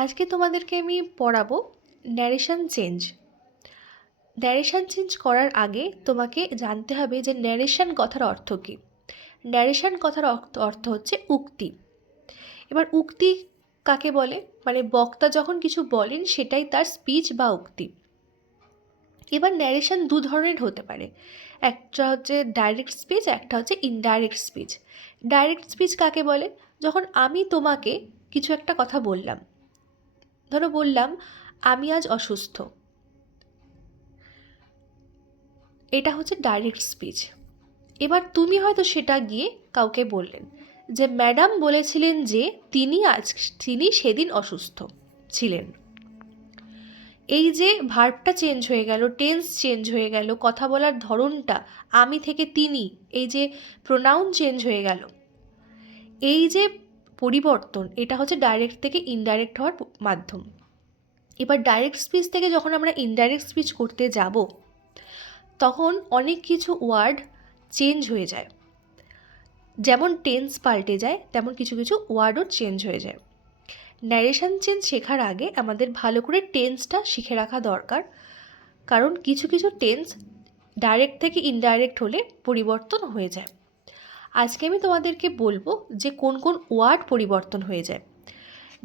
আজকে তোমাদেরকে আমি পড়াবো ন্যারেশন চেঞ্জ। ন্যারেশন চেঞ্জ করার আগে তোমাকে জানতে হবে যে ন্যারেশন কথার অর্থ কী। ন্যারেশন কথার অর্থ হচ্ছে উক্তি। এবার উক্তি কাকে বলে? মানে বক্তা যখন কিছু বলেন সেটাই তার স্পিচ বা উক্তি। এবার ন্যারেশন দু ধরনের হতে পারে, একটা হচ্ছে ডাইরেক্ট স্পিচ, একটা হচ্ছে ইনডাইরেক্ট স্পিচ। ডাইরেক্ট স্পিচ কাকে বলে? যখন আমি তোমাকে কিছু একটা কথা বললাম, ধরো বললাম আমি আজ অসুস্থ, এটা হচ্ছে ডাইরেক্ট স্পিচ। এবার তুমি হয়তো সেটা গিয়ে কাউকে বললেন যে ম্যাডাম বলেছিলেন যে তিনি সেদিন অসুস্থ ছিলেন। এই যে ভার্বটা চেঞ্জ হয়ে গেল, টেন্স চেঞ্জ হয়ে গেল, কথা বলার ধরনটা আমি থেকে তিনি, এই যে প্রোনাউন চেঞ্জ হয়ে গেল, এই যে পরিবর্তন, এটা হচ্ছে ডাইরেক্ট থেকে ইনডাইরেক্ট হওয়ার মাধ্যম। এবার ডাইরেক্ট স্পিচ থেকে যখন আমরা ইনডাইরেক্ট স্পিচ করতে যাব তখন অনেক কিছু ওয়ার্ড চেঞ্জ হয়ে যায়। যেমন টেন্স পাল্টে যায় তেমন কিছু কিছু ওয়ার্ডও চেঞ্জ হয়ে যায়। ন্যারেশন চেঞ্জ শেখার আগে আমাদের ভালো করে টেন্সটা শিখে রাখা দরকার, কারণ কিছু কিছু টেন্স ডাইরেক্ট থেকে ইনডাইরেক্ট হলে পরিবর্তন হয়ে যায়। আজকে আমি তোমাদেরকে বলবো যে কোন কোন ওয়ার্ড পরিবর্তন হয়ে যায়।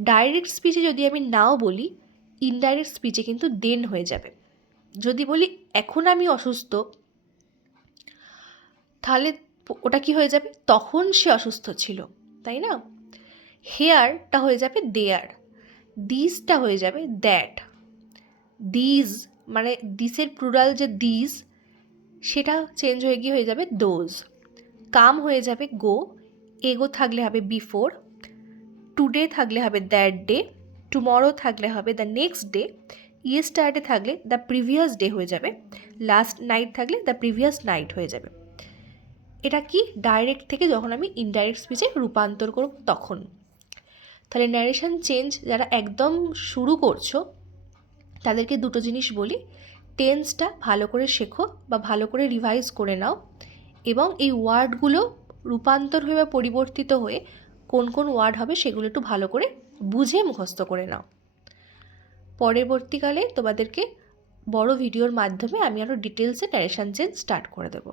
ডাইরেক্ট স্পিচে যদি আমি নাও বলি, ইনডাইরেক্ট স্পিচে কিন্তু দেন হয়ে যাবে। যদি বলি এখন আমি অসুস্থ, তাহলে ওটা কি হয়ে যাবে? তখন সে অসুস্থ ছিল, তাই না? হেয়ারটা হয়ে যাবে দেয়ার, দিসটা হয়ে যাবে দ্যাট, দিজ মানে দিসের প্লুরাল যে দিজ, সেটা চেঞ্জ হয়ে গিয়ে হয়ে যাবে দোজ। কাম হয়ে যাবে গো, এগো থাকলে হবে বিফোর, টুডে থাকলে হবে দ্যাট ডে, টুমরো থাকলে হবে দ্য নেক্সট ডে, ইয়েস্টারডে থাকলে দ্য প্রিভিয়াস ডে হয়ে যাবে, লাস্ট নাইট থাকলে দ্য প্রিভিয়াস নাইট হয়ে যাবে। এটা কি ডাইরেক্ট থেকে যখন আমি ইনডাইরেক্ট স্পিচে রূপান্তর করব তখন। তাহলে ন্যারেশন চেঞ্জ যারা একদম শুরু করছো তাদেরকে দুটো জিনিস বলি, টেন্সটা ভালো করে শেখো বা ভালো করে রিভাইজ করে নাও, এবং এই ওয়ার্ডগুলো রূপান্তর হয়ে বা পরিবর্তিত হয়ে কোন কোন ওয়ার্ড হবে সেগুলো একটু ভালো করে বুঝে মুখস্থ করে নাও। পরবর্তীকালে তোমাদেরকে বড় ভিডিওর মাধ্যমে আমি আরও ডিটেলসে ন্যারেশন চেঞ্জ স্টার্ট করে দেবো।